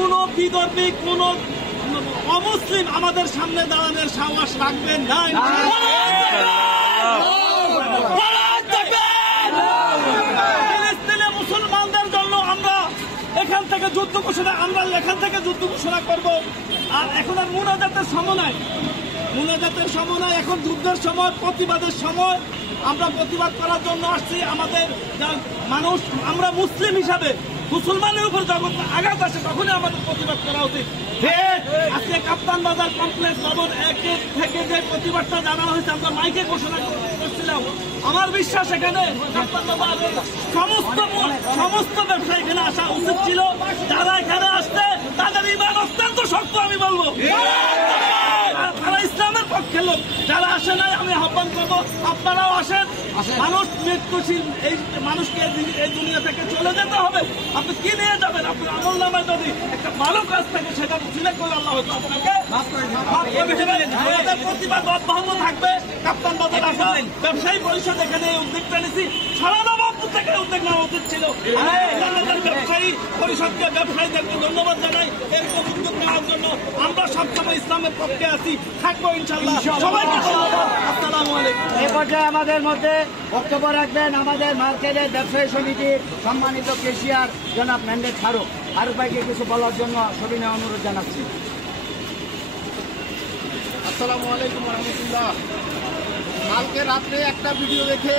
কোন বিদর্ভী কোন অমুসলিম আমাদের সামনে দাঁড়ানোর সাহস রাখবেন না। ফিলিস্তিনে মুসলমানদের জন্য আমরা এখান থেকে যুদ্ধ ঘোষণা করব। আর এখন আর মুনাজাতের সময় নাই, এখন যুদ্ধের সময়, প্রতিবাদের সময়। আমরা প্রতিবাদ করার জন্য আসছি। আমাদের মানুষ, আমরা মুসলিম হিসাবে মুসলমানের উপর যখন আঘাত আসে তখনই আমাদের প্রতিবাদ করা উচিত। আজকে কাপ্তান বাজার কমপ্লেক্স ভবন 1 থেকে যে প্রতিবাদটা জানানো হয়েছে, আমরা মাইকে ঘোষণা করছিলাম। আমার বিশ্বাস এখানে কাপ্তান বাজারের সমস্ত ব্যবসায়ী এখানে আসা উচিত ছিল। যারা এখানে আসছে তাদের ইমান অত্যন্ত শক্ত, আমি বলবো। তারা ইসলামের পক্ষে লোক। যারা আসে নাই আমি আহ্বান করবো আপনারাও আসেন। মানুষ মৃত্যুশীল, এই মানুষকে এই দুনিয়া থেকে চলে যেতে হবে। আপনি কি নিয়ে যাবেন? আপনার আমল নামায় যদি একটা ভালো কাজ থাকে সেটা সিলেক্ট করে আল্লাহ হয়তো আপনাকে প্রতিবাদ অব্যাহত থাকবে। কাপ্তান বাজার আসেন, ব্যবসায়ী পরিষদ এখানে উদ্যোগটা নিয়েছি। সারা নবাবপুর থেকে উদ্যোগ নেওয়া উচিত ছিল। ব্যবসায়ী পরিষদকে, ব্যবসায়ীদেরকে ধন্যবাদ জানাই এরকম উদ্যোগ নেওয়ার জন্য। আমরা সবসময় ইসলামের পক্ষে আছি, থাকবো ইনশাআল্লাহ। সবাইকে ধন্যবাদ। আসসালামু আলাইকুম। এই পর্যায়ে আমাদের মধ্যে বক্তব্য রাখবেন আমাদের মার্কেটের ব্যবসায়ী সমিতির সম্মানিত কেশিয়ার জনাব ম্যান্ডেট ফারুক ভাইকে কিছু বলার জন্য সবিনয় অনুরোধ জানাচ্ছি। আসসালামু আলাইকুম রহমতুল্লাহ। কালকে রাত্রে একটা ভিডিও দেখে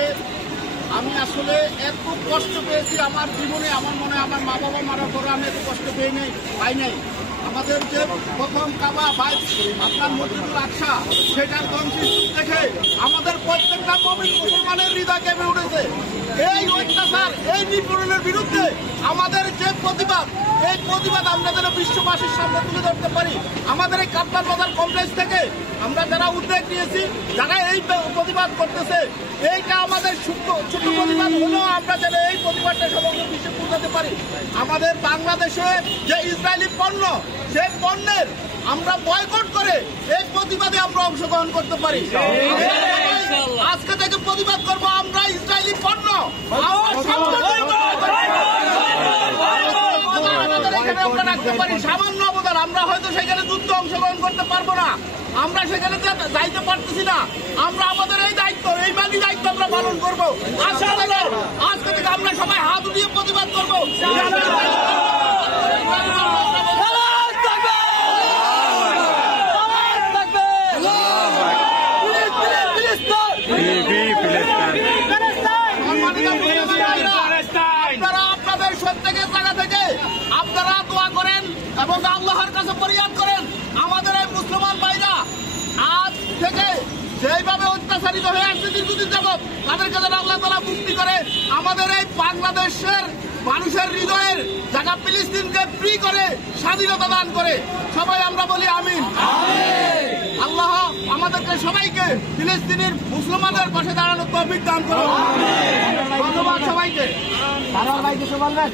আমি আসলে এত কষ্ট পেয়েছি আমার জীবনে। আমার মনে হয় আমার মা বাবা মারার পরে আমি এত কষ্ট পাই নাই। আমাদের যে প্রথম কাবা ভাই আপনার মসজিদুল আকসা, সেটার ধ্বংসস্তূপ দেখে আমাদের প্রত্যেকটা মুসলমানের হৃদয় কেঁপে উঠেছে। এই অত্যাচার, এই নিপীড়নের বিরুদ্ধে আমাদের যে প্রতিবাদ, এই প্রতিবাদ আমরা যেন বিশ্ববাসীর সামনে তুলে ধরতে পারি। আমাদের এই কাপ্তান বাজার কমপ্লেক্স থেকে আমরা যারা উদ্যোগ নিয়েছি, যারা এই প্রতিবাদ করতেছে, এইটা আমাদের ছোট প্রতিবাদ হলেও আমরা যেন এই প্রতিবাদটা সমগ্র বিশ্বে পৌঁছাতে পারি। আমাদের বাংলাদেশে যে ইসরায়েলি পণ্য, সেই পণ্যের আমরা বয়কট করে এই প্রতিবাদে আমরা অংশগ্রহণ করতে পারি। আজকে থেকে প্রতিবাদ করবো আমরা ইসরায়েলি পণ্য এখানে আমরা রাখতে পারি সামান্য অবদান। আমরা হয়তো সেখানে যুদ্ধ অংশগ্রহণ করতে পারবো না, আমরা সেখানে যাইতে পারতেছি না। আমরা আমাদের এই দায়িত্ব, এই বাকি দায়িত্ব আমরা পালন করবো। আজকে থেকে আমরা সবাই হাত উঠিয়ে প্রতিবাদ করবো। আপনারা আপনাদের প্রত্যেকের জায়গা থেকে আপনারা দোয়া করেন এবং আল্লাহর কাছে ফরিয়াদ করেন আমাদের এই মুসলমান ভাইরা আজ থেকে যেইভাবে অত্যাচারিত হয়ে আসছে দীর্ঘদিন যাবৎ, তাদেরকে যেন আল্লাহ তাআলা মুক্তি করে আমাদের এই বাংলাদেশের মানুষের হৃদয়ের জায়গা ফিলিস্তিনকে ফ্রি করে স্বাধীনতা দান করে। সবাই আমরা বলি আমিন। আল্লাহ আমাদেরকে সবাইকে ফিলিস্তিনের মুসলমানদের পাশে দাঁড়ানোর তৌফিক দান করুন। ধন্যবাদ সবাইকে। সারার ভাই কিছু বলবেন?